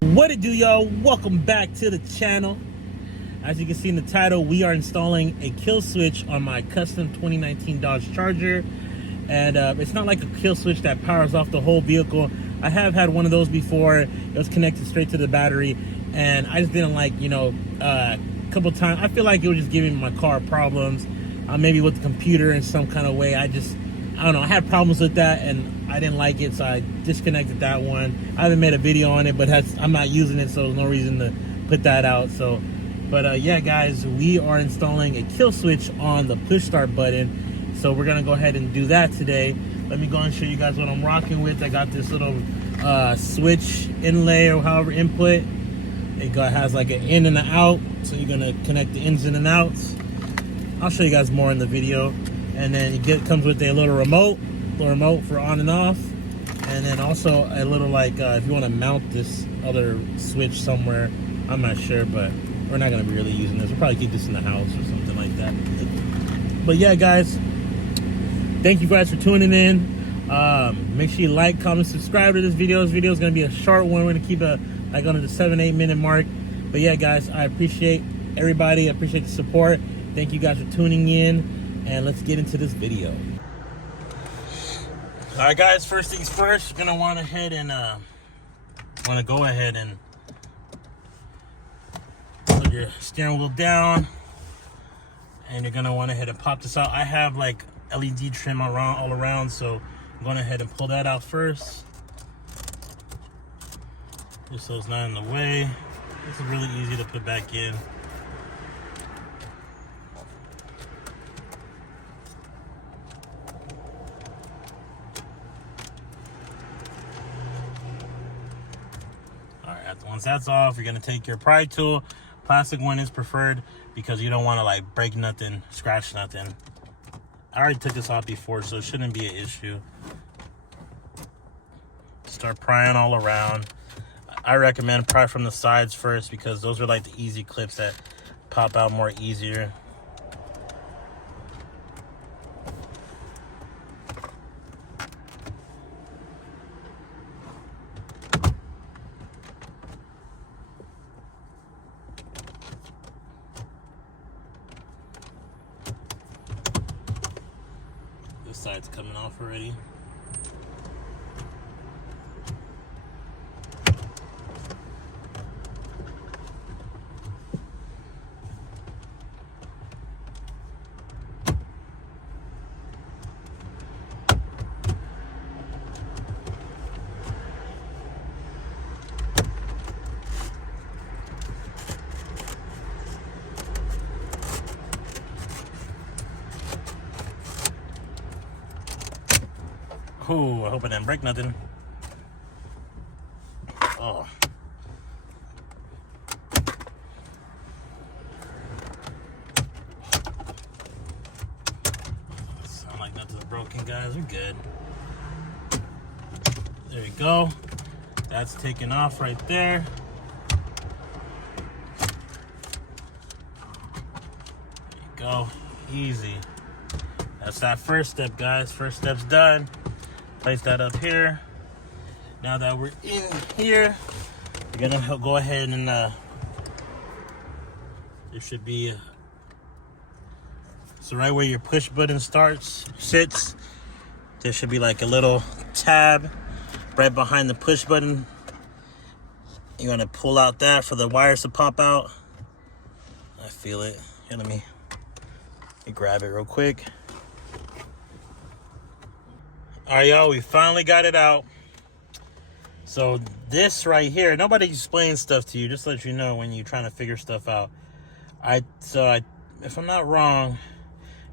What it do, y'all? Welcome back to the channel. As you can see in the title, we are installing a kill switch on my custom 2019 Dodge Charger. And it's not like a kill switch that powers off the whole vehicle. I have had one of those before. It was connected straight to the battery, and I just didn't like, a couple times. I feel like it was just giving my car problems, maybe with the computer in some kind of way. I don't know. I had problems with that, and I didn't like it, so I disconnected that one. I haven't made a video on it, but I'm not using it, so there's no reason to put that out. So, but yeah, guys, we are installing a kill switch on the push start button. So we're gonna go ahead and do that today. Let me go and show you guys what I'm rocking with. I got this little switch inlay or however input. It has like an in and an out, so you're gonna connect the ins and the outs. I'll show you guys more in the video. And then it comes with a little remote for on and off, and then also a little if you want to mount this other switch somewhere. I'm not sure, but we're not gonna be really using this. We'll probably keep this in the house or something like that. But yeah, guys, thank you guys for tuning in. Make sure you like, comment, subscribe to this video. This video is going to be a short one. We're going to keep it under the 7-8 minute mark. But yeah, guys, I appreciate everybody. I appreciate the support. Thank you guys for tuning in, and let's get into this video. All right, guys, first things first, you're going to want to go ahead and put your steering wheel down, and you're going to want to head and pop this out. I have like LED trim all around, so I'm going ahead and pull that out first, just so it's not in the way. This is really easy to put back in. All right, once that's off, you're going to take your pry tool. Plastic one is preferred because you don't want to break nothing, scratch nothing. I already took this off before, so it shouldn't be an issue. Start prying all around. I recommend pry from the sides first because those are like the easy clips that pop out more easier. This side's coming off already. Oh, I hope I didn't break nothing. Oh. Sound like nothing's broken, guys. We're good. There we go. That's taken off right there. There you go. Easy. That's that first step, guys. First step's done. Place that up here. Now that we're in here, we're gonna go ahead and there should be so right where your push button sits, there should be like a little tab right behind the push button. You're gonna pull out that for the wires to pop out. I feel it. Here, let me grab it real quick. All right, y'all, we finally got it out. So this right here, nobody explains stuff to you, just to let you know when you're trying to figure stuff out. If I'm not wrong,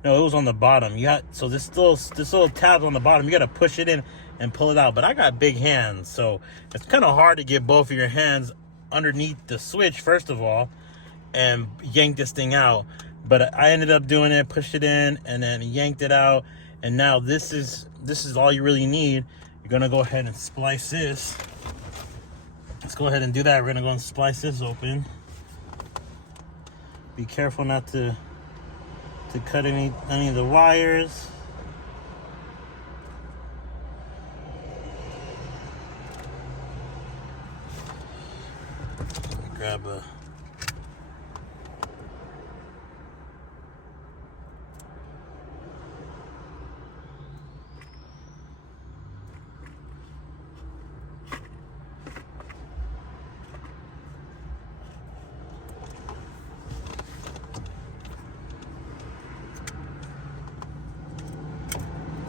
no, it was on the bottom. So this little tab on the bottom, you got to push it in and pull it out. But I got big hands, so it's kind of hard to get both of your hands underneath the switch, first of all, and yank this thing out. But I ended up doing it, pushed it in, and then yanked it out. And now this is all you really need. You're gonna go ahead and splice this. Let's go ahead and do that. We're gonna go and splice this open. Be careful not to cut any of the wires. grab a...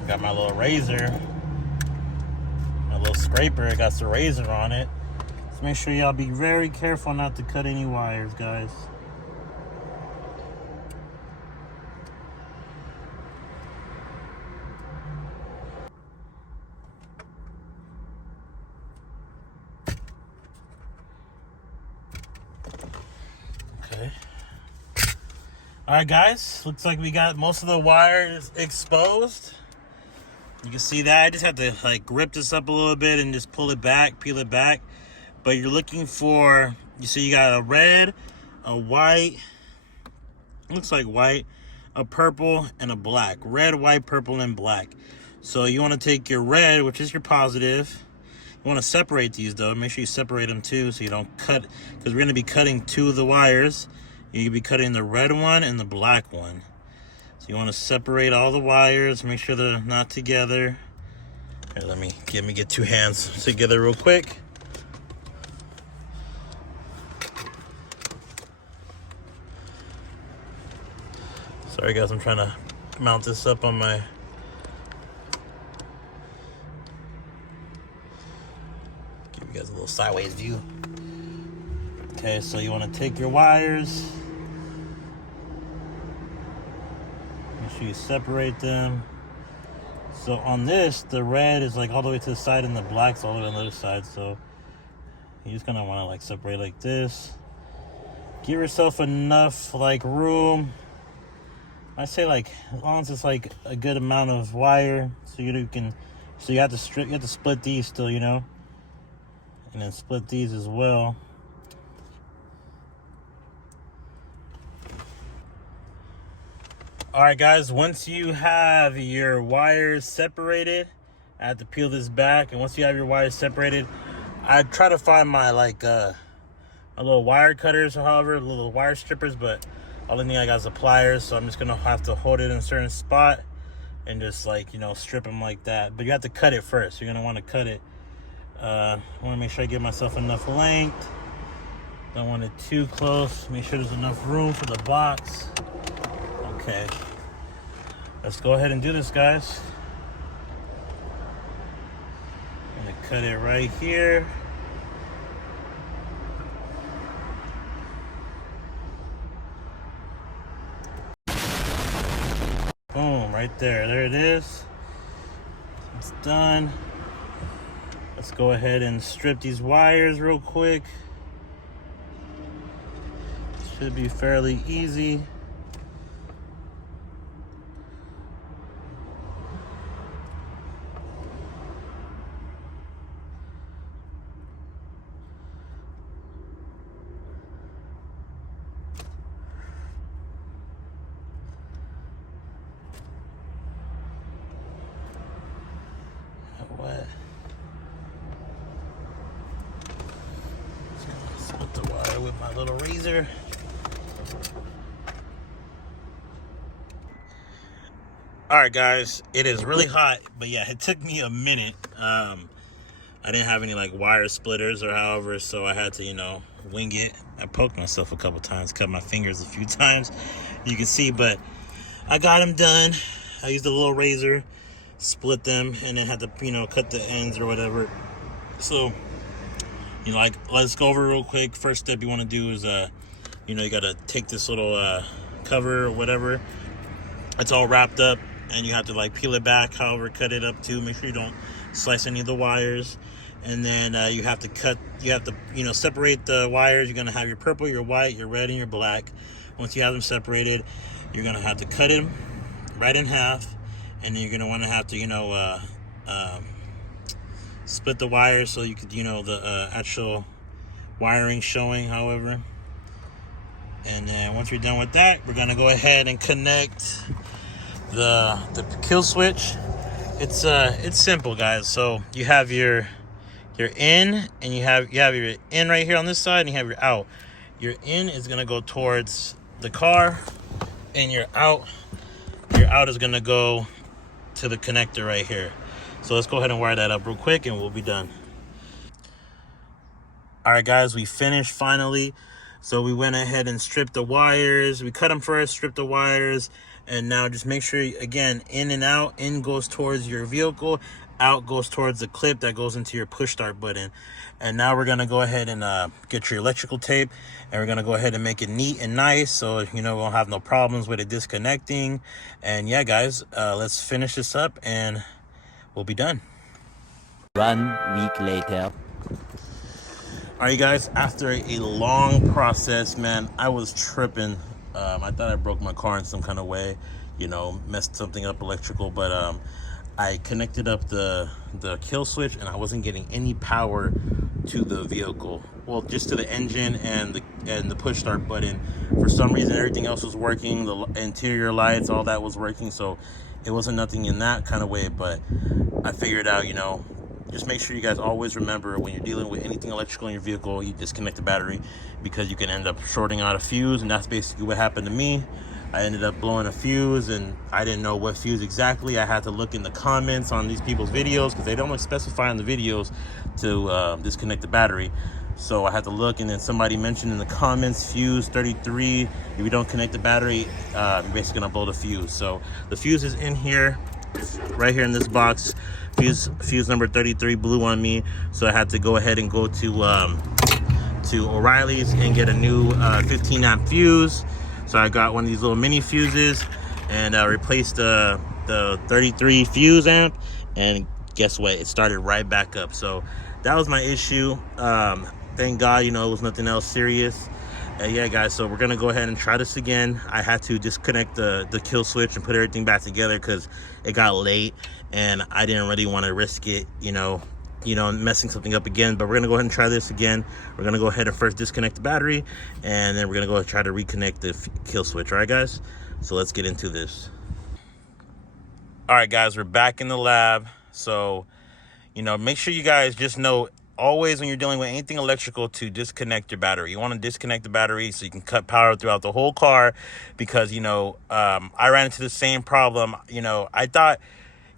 Got my little razor, my little scraper. It got the razor on it. So make sure y'all be very careful not to cut any wires, guys. Okay. All right, guys. Looks like we got most of the wires exposed. You can see that. I just have to like rip this up a little bit and just pull it back, peel it back. But you're looking for, you see you got a red, a white, looks like white, a purple, and a black. Red, white, purple, and black. So you want to take your red, which is your positive. You want to separate these though. Make sure you separate them too so you don't cut, because we're going to be cutting two of the wires. You're going to be cutting the red one and the black one. So you want to separate all the wires, make sure they're not together. Here, let me get two hands together real quick. Sorry guys, I'm trying to mount this up on my... Give you guys a little sideways view. Okay, so you want to take your wires. Make sure you separate them. So on this, the red is like all the way to the side and the black's all the way on the other side. So you're just gonna want to like separate like this. Give yourself enough like room. I say like as long as it's like a good amount of wire, so you can, so you have to split these still, you know, and then split these as well. All right, guys, once you have your wires separated, I have to peel this back, and once you have your wires separated, I try to find my like a little wire cutters or however, little wire strippers, but only thing I got is the pliers, so I'm just gonna have to hold it in a certain spot and just like, you know, strip them like that. But you have to cut it first. You're gonna want to cut it. I want to make sure I give myself enough length. Don't want it too close. Make sure there's enough room for the box. Okay, let's go ahead and do this, guys. I'm gonna cut it right here. Boom, right there. There it is. It's done. Let's go ahead and strip these wires real quick. Should be fairly easy. What? Split the wire with my little razor. All right, guys, it is really hot, but yeah, it took me a minute. I didn't have any like wire splitters or however, so I had to, you know, wing it. I poked myself a couple times, cut my fingers a few times, you can see, but I got them done. I used a little razor, split them, and then had to, you know, cut the ends or whatever. So, you know, like, let's go over real quick. First step you want to do is, you know, you got to take this little cover or whatever. It's all wrapped up, and you have to like peel it back, however, cut it up too. Make sure you don't slice any of the wires. And then you have to, you know, separate the wires. You're going to have your purple, your white, your red, and your black. Once you have them separated, you're going to have to cut them right in half. And then you're going to want to have to, you know, split the wires so you could, you know, the actual wiring showing, however. And then once you're done with that, we're going to go ahead and connect the kill switch. It's simple, guys. So you have your in, and you have your in right here on this side, and you have your out. Your in is gonna go towards the car, and your out is gonna go to the connector right here. So let's go ahead and wire that up real quick and we'll be done. All right, guys, we finished finally. So we went ahead and stripped the wires. We cut them first, stripped the wires, and now just make sure, again, in and out. In goes towards your vehicle, out goes towards the clip that goes into your push start button. And now we're gonna go ahead and get your electrical tape, and we're gonna go ahead and make it neat and nice, so you know we'll have no problems with it disconnecting. And yeah, guys, let's finish this up and we'll be done. 1 week later. All right, guys, after a long process, man, I was tripping. I thought I broke my car in some kind of way, you know, messed something up electrical, but I connected up the kill switch, and I wasn't getting any power to the vehicle. Well, just to the engine and the push start button. For some reason, everything else was working. The interior lights, all that was working, so it wasn't nothing in that kind of way, but I figured out, you know, just make sure you guys always remember when you're dealing with anything electrical in your vehicle, you disconnect the battery, because you can end up shorting out a fuse, and that's basically what happened to me. I ended up blowing a fuse, and I didn't know what fuse exactly. I had to look in the comments on these people's videos, because they don't specify in the videos to disconnect the battery. So I had to look, and then somebody mentioned in the comments, fuse 33. If you don't connect the battery, you're basically gonna blow the fuse. So the fuse is in here, right here in this box. Fuse number 33 blew on me, so I had to go ahead and go to O'Reilly's and get a new 15 amp fuse. So I got one of these little mini fuses and replaced the 33 fuse amp, and guess what? It started right back up. So that was my issue. Thank God, you know, it was nothing else serious. Yeah, guys, so we're gonna go ahead and try this again. I had to disconnect the kill switch and put everything back together because it got late, and I didn't really want to risk it, you know, messing something up again. But we're gonna go ahead and try this again. We're gonna go ahead and first disconnect the battery, and then we're gonna go try to reconnect the kill switch. All right, guys, so let's get into this. All right, guys, we're back in the lab. So, you know, make sure you guys just know, always when you're dealing with anything electrical, to disconnect your battery. You want to disconnect the battery so you can cut power throughout the whole car, because, you know, I ran into the same problem. You know, I thought,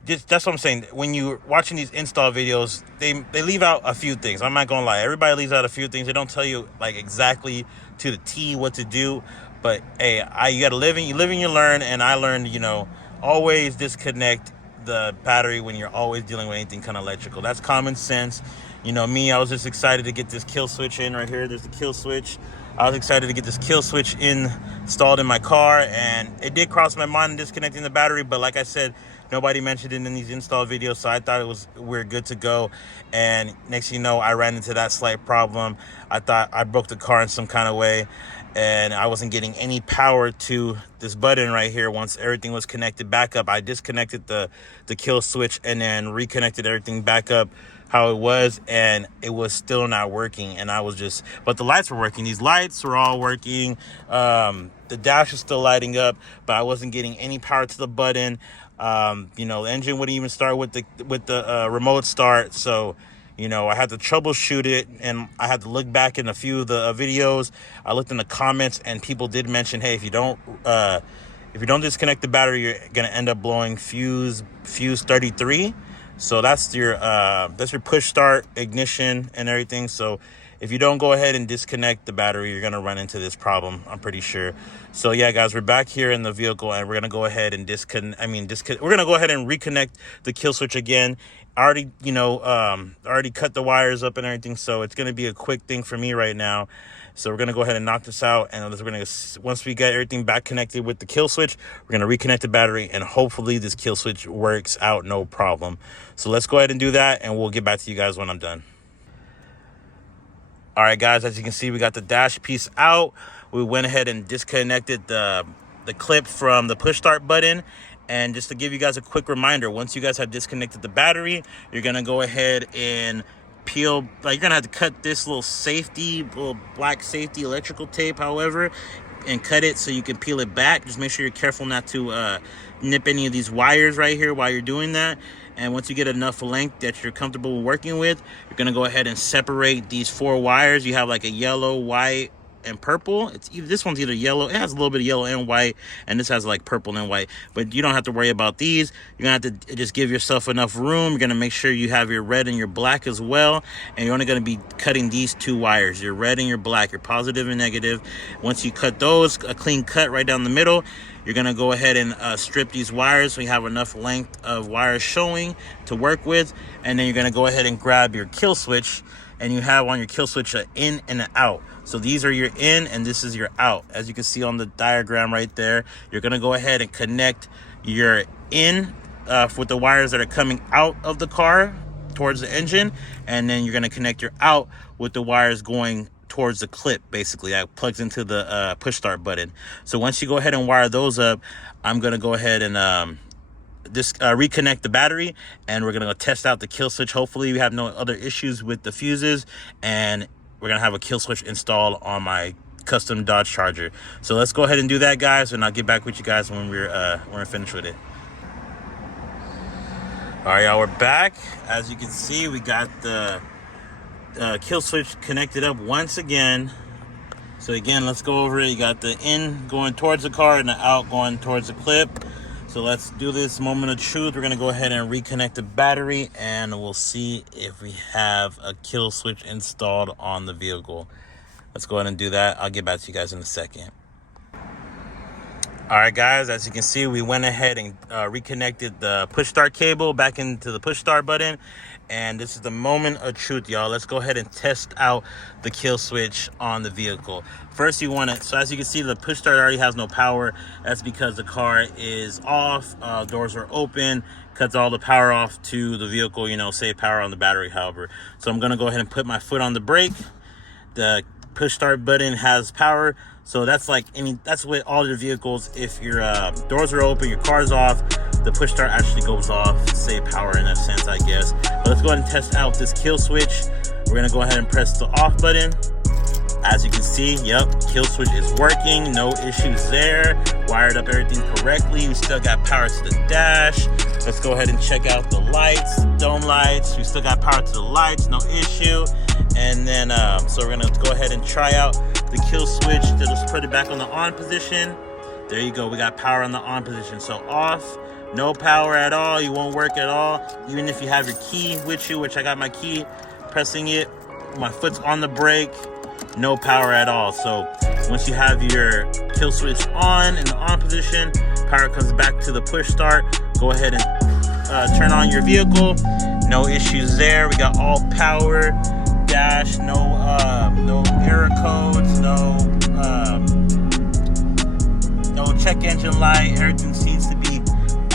that's what I'm saying. When you're watching these install videos, they leave out a few things. I'm not gonna lie, everybody leaves out a few things. They don't tell you like exactly to the T what to do. But hey, you gotta live and you learn. And I learned, you know, always disconnect the battery when you're always dealing with anything kind of electrical. That's common sense. You know, me, I was just excited to get this kill switch in right here. There's the kill switch. I was excited to get this kill switch installed in my car, and it did cross my mind disconnecting the battery, but like I said, nobody mentioned it in these install videos, so I thought we're good to go. And next thing you know, I ran into that slight problem. I thought I broke the car in some kind of way, and I wasn't getting any power to this button right here. Once everything was connected back up, I disconnected the kill switch and then reconnected everything back up how it was, and it was still not working. And I was just, but the lights were working. These lights were all working. The dash is still lighting up, but I wasn't getting any power to the button. You know, the engine wouldn't even start with the remote start. So, you know, I had to troubleshoot it, and I had to look back in a few of the videos. I looked in the comments, and people did mention, hey, if you don't disconnect the battery, you're gonna end up blowing fuse 33. So that's your push start, ignition, and everything. So if you don't go ahead and disconnect the battery, you're gonna run into this problem, I'm pretty sure. So yeah, guys, we're back here in the vehicle, and we're gonna go ahead and we're gonna go ahead and reconnect the kill switch again. I already cut the wires up and everything, so it's gonna be a quick thing for me right now. So we're gonna go ahead and knock this out, and once we get everything back connected with the kill switch, we're gonna reconnect the battery, and hopefully this kill switch works out no problem. So let's go ahead and do that, and we'll get back to you guys when I'm done. All right, guys, as you can see, we got the dash piece out. We went ahead and disconnected the clip from the push start button. And just to give you guys a quick reminder, once you guys have disconnected the battery, you're gonna go ahead and you're gonna have to cut this little black safety electrical tape, however, and cut it so you can peel it back. Just make sure you're careful not to nip any of these wires right here while you're doing that. And once you get enough length that you're comfortable working with, you're gonna go ahead and separate these 4 wires. You have like a yellow, white, and purple. It's either, this one's either yellow, it has a little bit of yellow and white, and this has like purple and white, but you don't have to worry about these. You're gonna have to just give yourself enough room. You're gonna make sure you have your red and your black as well, and you're only gonna be cutting these two wires, your red and your black, your positive and negative. Once you cut those, a clean cut right down the middle, you're gonna go ahead and strip these wires so you have enough length of wires showing to work with, and then you're gonna go ahead and grab your kill switch, and you have on your kill switch an in and an out. So these are your in and this is your out. As you can see on the diagram right there, you're gonna go ahead and connect your in with the wires that are coming out of the car towards the engine, and then you're gonna connect your out with the wires going towards the clip, basically that plugs into the push start button. So once you go ahead and wire those up, I'm gonna go ahead and reconnect the battery, and we're gonna go test out the kill switch. Hopefully we have no other issues with the fuses, and we're gonna have a kill switch installed on my custom Dodge Charger. So let's go ahead and do that, guys, and I'll get back with you guys when we're finished with it. All right, y'all, we're back. As you can see, we got the kill switch connected up once again. So again, let's go over it. You got the in going towards the car and the out going towards the clip. So let's do this moment of truth. We're gonna go ahead and reconnect the battery, and we'll see if we have a kill switch installed on the vehicle. Let's go ahead and do that. I'll get back to you guys in a second. All right, guys, as you can see, we went ahead and reconnected the push start cable back into the push start button, and this is the moment of truth, y'all. Let's go ahead and test out the kill switch on the vehicle. First, you want to, so as you can see, the push start already has no power. That's because the car is off, doors are open, cuts all the power off to the vehicle, you know, save power on the battery, however. So I'm gonna go ahead and put my foot on the brake. The push start button has power. So that's like that's with all your vehicles. If your doors are open, your car's off, the push start actually goes off to save power in that sense, I guess. But let's go ahead and test out this kill switch. We're gonna go ahead and press the off button. As you can see, yep, kill switch is working, no issues there. Wired up everything correctly. We still got power to the dash. Let's go ahead and check out the lights, dome lights. We still got power to the lights, no issue. And then, so we're gonna go ahead and try out the kill switch. Just put it back on the on position. There you go, we got power on the on position. So off, no power at all, you won't work at all. Even if you have your key with you, which I got my key, pressing it, my foot's on the brake, no power at all. So once you have your kill switch on in the on position, power comes back to the push start. Go ahead and turn on your vehicle. No issues there. We got all power, dash, no error codes, no check engine light. Everything seems to be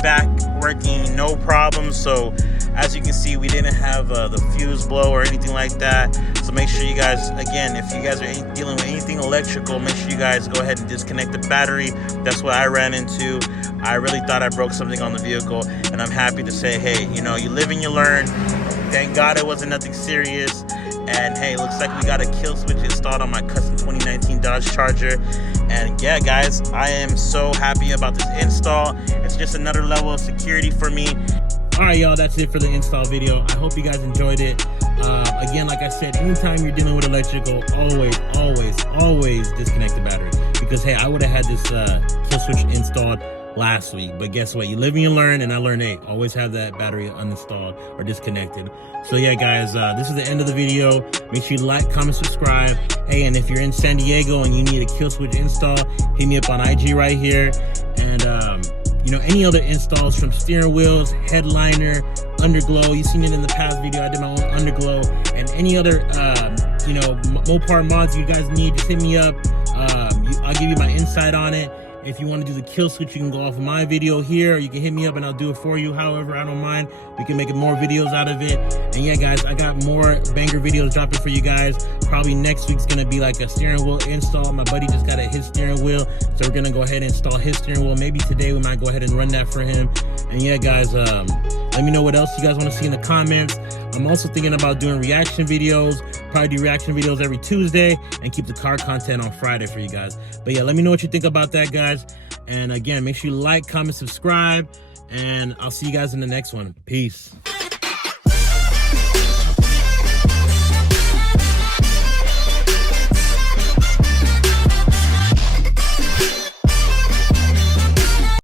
back working, no problems. So as you can see, we didn't have the fuse blow or anything like that. So make sure you guys, again, if you guys are dealing with anything electrical, make sure you guys go ahead and disconnect the battery. That's what I ran into. I really thought I broke something on the vehicle, and I'm happy to say, hey, you know, you live and you learn. Thank God it wasn't nothing serious. And hey, looks like we got a kill switch installed on my custom 2019 Dodge Charger. And yeah, guys, I am so happy about this install. It's just another level of security for me. All right, y'all, that's it for the install video. I hope you guys enjoyed it. Again, like I said, anytime you're dealing with electrical, always disconnect the battery. Because hey, I would have had this kill switch installed last week, but guess what? You live and you learn, and I learned, hey, always have that battery uninstalled or disconnected. So yeah, guys, this is the end of the video. Make sure you like, comment, subscribe. Hey, and if you're in San Diego and you need a kill switch install, hit me up on IG right here. And you know, any other installs from steering wheels, headliner, underglow, you've seen it in the past video, I did my own underglow, and any other you know, Mopar mods you guys need, just hit me up. I'll give you my insight on it. If you want to do the kill switch, you can go off of my video here, or you can hit me up and I'll do it for you. However, I don't mind. We can make more videos out of it. And yeah, guys, I got more banger videos dropping for you guys. Probably next week's going to be like a steering wheel install. My buddy just got his steering wheel, so we're going to go ahead and install his steering wheel. Maybe today we might go ahead and run that for him. And yeah, guys, let me know what else you guys want to see in the comments. I'm also thinking about doing reaction videos. Probably do reaction videos every Tuesday and keep the car content on Friday for you guys. But yeah, let me know what you think about that, guys. And again, make sure you like, comment, subscribe, and I'll see you guys in the next one. Peace.